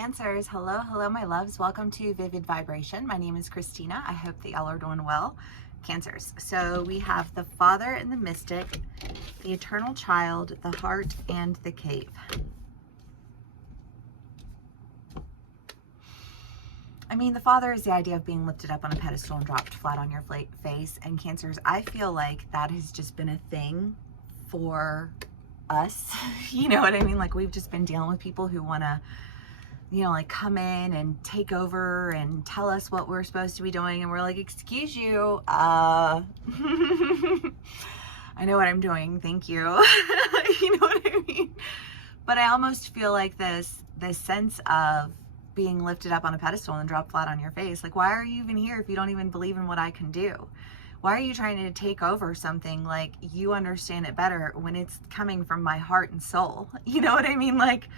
Cancers. Hello, my loves. Welcome to Vivid Vibration. My name is Christina. I hope that y'all are doing well. Cancers. So we have the Father and the Mystic, the Eternal Child, the Heart, and the Cave. I mean, the Father is the idea of being lifted up on a pedestal and dropped flat on your face. And Cancers, I feel like that has just been a thing for us. You know what I mean? Like, we've just been dealing with people who want to, you know, like come in and take over and tell us what we're supposed to be doing. And we're like, excuse you, I know what I'm doing. Thank you. You know what I mean? But I almost feel like this sense of being lifted up on a pedestal and dropped flat on your face. Like, why are you even here if you don't even believe in what I can do? Why are you trying to take over something like you understand it better when it's coming from my heart and soul? You know what I mean? Like,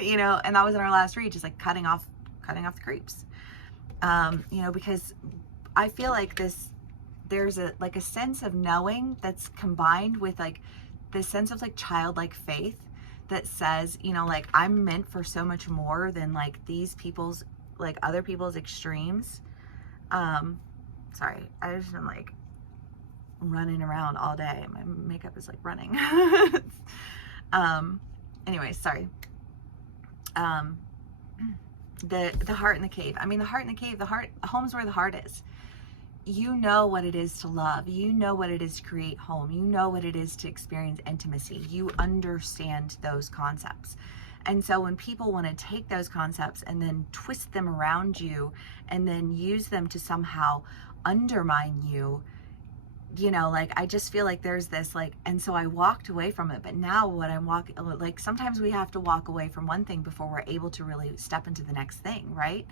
you know, and that was in our last read, just like cutting off the creeps. You know, because I feel like there's a sense of knowing that's combined with like this sense of like childlike faith that says, you know, like I'm meant for so much more than like these people's, like other people's extremes. Sorry, I just been like running around all day. My makeup is like running. Anyways, sorry. The heart in the cave. I mean, the heart in the cave, home's where the heart is. You know what it is to love. You know what it is to create home. You know what it is to experience intimacy. You understand those concepts. And so when people want to take those concepts and then twist them around you and then use them to somehow undermine you, you know, like, I just feel like there's this, like, and so I walked away from it. But now what I'm walking, like, sometimes we have to walk away from one thing before we're able to really step into the next thing, right?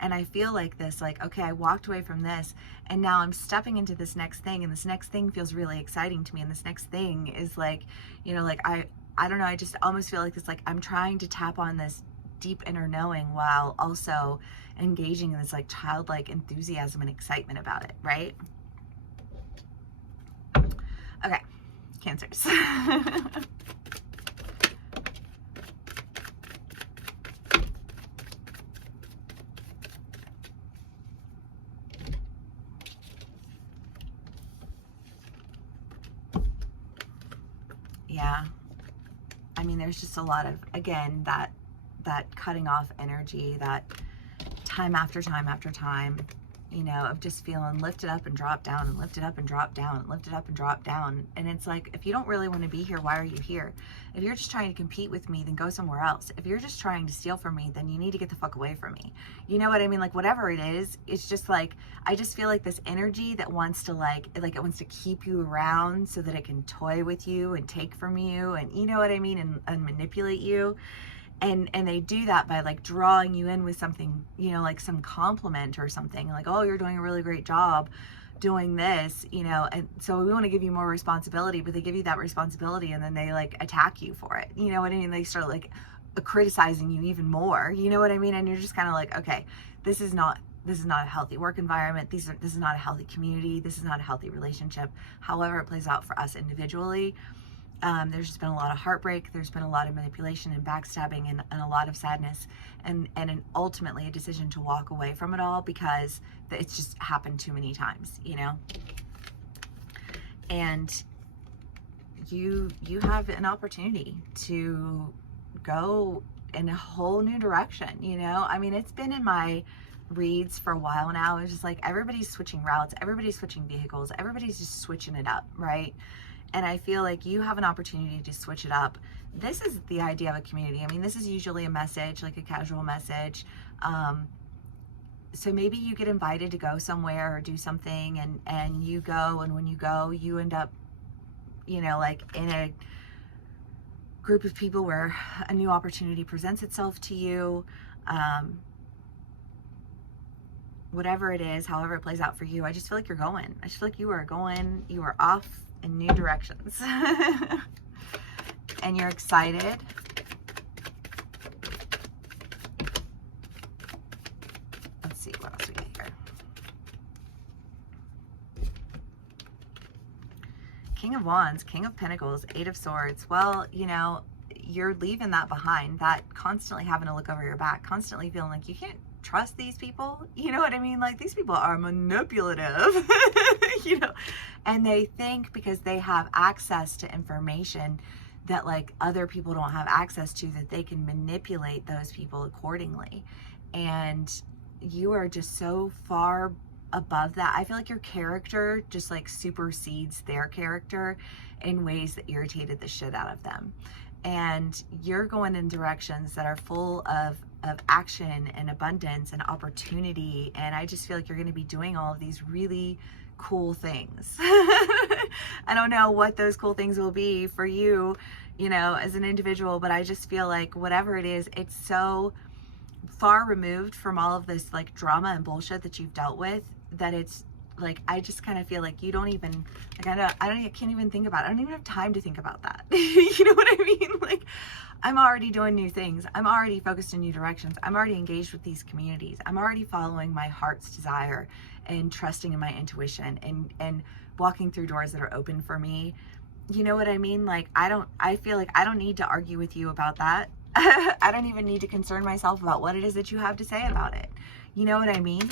And I feel like this, like, okay, I walked away from this and now I'm stepping into this next thing, and this next thing feels really exciting to me. And this next thing is like, you know, like, I don't know, I just almost feel like this, like, I'm trying to tap on this deep inner knowing while also engaging in this like childlike enthusiasm and excitement about it, right? Okay, Cancers. Yeah. I mean, there's just a lot of, again, that cutting off energy, that time after time after time, you know, of just feeling lifted up and dropped down and lifted up and dropped down and lifted up and dropped down. And it's like, if you don't really want to be here, why are you here? If you're just trying to compete with me, then go somewhere else. If you're just trying to steal from me, then you need to get the fuck away from me. You know what I mean? Like, whatever it is, it's just like, I just feel like this energy that wants to like it wants to keep you around so that it can toy with you and take from you, and you know what I mean, and manipulate you. And they do that by like drawing you in with something, you know, like some compliment or something, like, oh, you're doing a really great job doing this, you know, and so we want to give you more responsibility, but they give you that responsibility and then they like attack you for it. You know what I mean? They start like criticizing you even more, you know what I mean? And you're just kind of like, okay, this is not a healthy work environment. This is not a healthy community. This is not a healthy relationship. However it plays out for us individually. There's just been a lot of heartbreak. There's been a lot of manipulation and backstabbing and a lot of sadness and ultimately a decision to walk away from it all because it's just happened too many times, you know? And you have an opportunity to go in a whole new direction, you know? I mean, it's been in my reads for a while now. It's just like everybody's switching routes, everybody's switching vehicles, everybody's just switching it up, right? And I feel like you have an opportunity to switch it up. This is the idea of a community. I mean, this is usually a message, like a casual message. So maybe you get invited to go somewhere or do something and you go, and when you go, you end up, you know, like in a group of people where a new opportunity presents itself to you. Whatever it is, however it plays out for you, I just feel like you're going. I just feel like you are off in new directions. And you're excited. Let's see what else we get here. King of Wands, King of Pentacles, Eight of Swords. Well, you know, you're leaving that behind, that constantly having to look over your back, constantly feeling like you can't trust these people. You know what I mean? Like, these people are manipulative, you know, and they think because they have access to information that like other people don't have access to, that they can manipulate those people accordingly. And you are just so far above that. I feel like your character just like supersedes their character in ways that irritated the shit out of them. And you're going in directions that are full of action and abundance and opportunity. And I just feel like you're going to be doing all of these really cool things. I don't know what those cool things will be for you, you know, as an individual, but I just feel like whatever it is, it's so far removed from all of this like drama and bullshit that you've dealt with, that it's like, I just kind of feel like you don't even, like, I can't even think about it. I don't even have time to think about that. You know what I mean? Like, I'm already doing new things. I'm already focused in new directions. I'm already engaged with these communities. I'm already following my heart's desire and trusting in my intuition and walking through doors that are open for me. You know what I mean? Like, I feel like I don't need to argue with you about that. I don't even need to concern myself about what it is that you have to say about it. You know what I mean?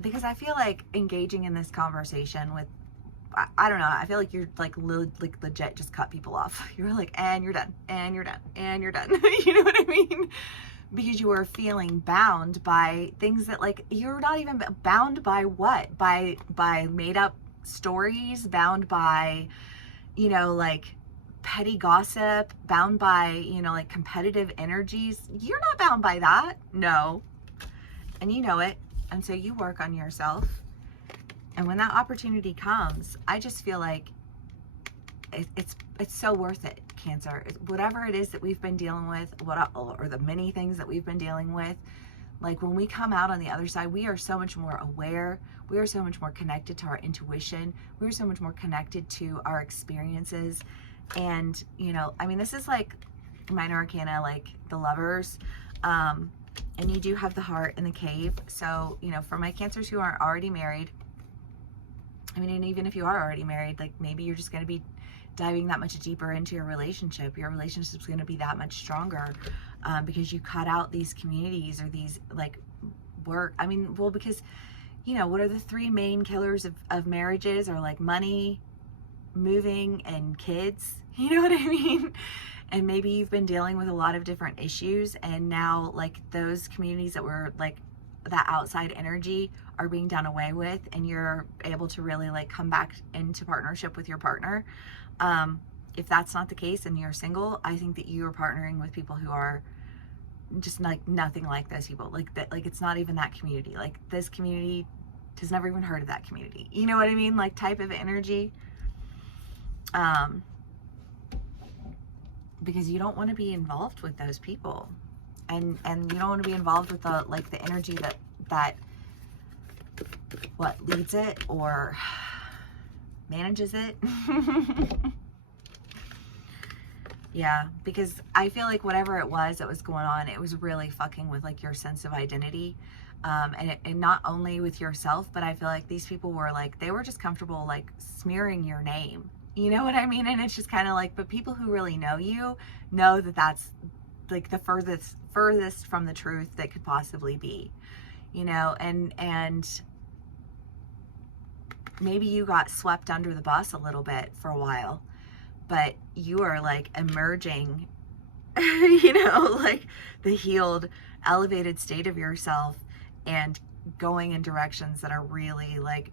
Because I feel like engaging in this conversation with, I don't know, I feel like you're like legit just cut people off. You're like, and you're done, and you're done, and you're done. You know what I mean? Because you are feeling bound by things that, like, you're not even bound by what? By made up stories, bound by, you know, like petty gossip, bound by, you know, like competitive energies. You're not bound by that. No. And you know it. And so you work on yourself. And when that opportunity comes, I just feel like it's so worth it, Cancer. Whatever it is that we've been dealing with, or the many things that we've been dealing with, like when we come out on the other side, we are so much more aware. We are so much more connected to our intuition. We are so much more connected to our experiences. And, you know, I mean, this is like minor arcana, like the Lovers. And you do have the Heart in the Cave. So, you know, for my Cancers who aren't already married, I mean, and even if you are already married, like maybe you're just going to be diving that much deeper into your relationship. Your relationship's going to be that much stronger because you cut out these communities or these like work. I mean, well, because, you know, what are the three main killers of marriages? Are like money, moving, and kids. You know what I mean? And maybe you've been dealing with a lot of different issues, and now like those communities that were like that outside energy are being done away with, and you're able to really like come back into partnership with your partner. If that's not the case and you're single, I think that you are partnering with people who are just like nothing like those people. Like that, like it's not even that community. Like this community has never even heard of that community. You know what I mean? Like type of energy. Because you don't want to be involved with those people, and you don't want to be involved with the like the energy that what leads it or manages it. Yeah, because I feel like whatever it was that was going on, it was really fucking with like your sense of identity, and not only with yourself, but I feel like these people were like, they were just comfortable like smearing your name. You know what I mean? And it's just kind of like, but people who really know you know that that's like the furthest from the truth that could possibly be, you know, and maybe you got swept under the bus a little bit for a while, but you are like emerging, you know, like the healed, elevated state of yourself and going in directions that are really like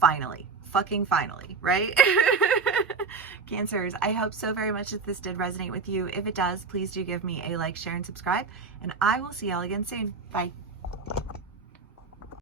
fucking finally, right? Cancers, I hope so very much that this did resonate with you. If it does, please do give me a like, share, and subscribe, and I will see y'all again soon. Bye.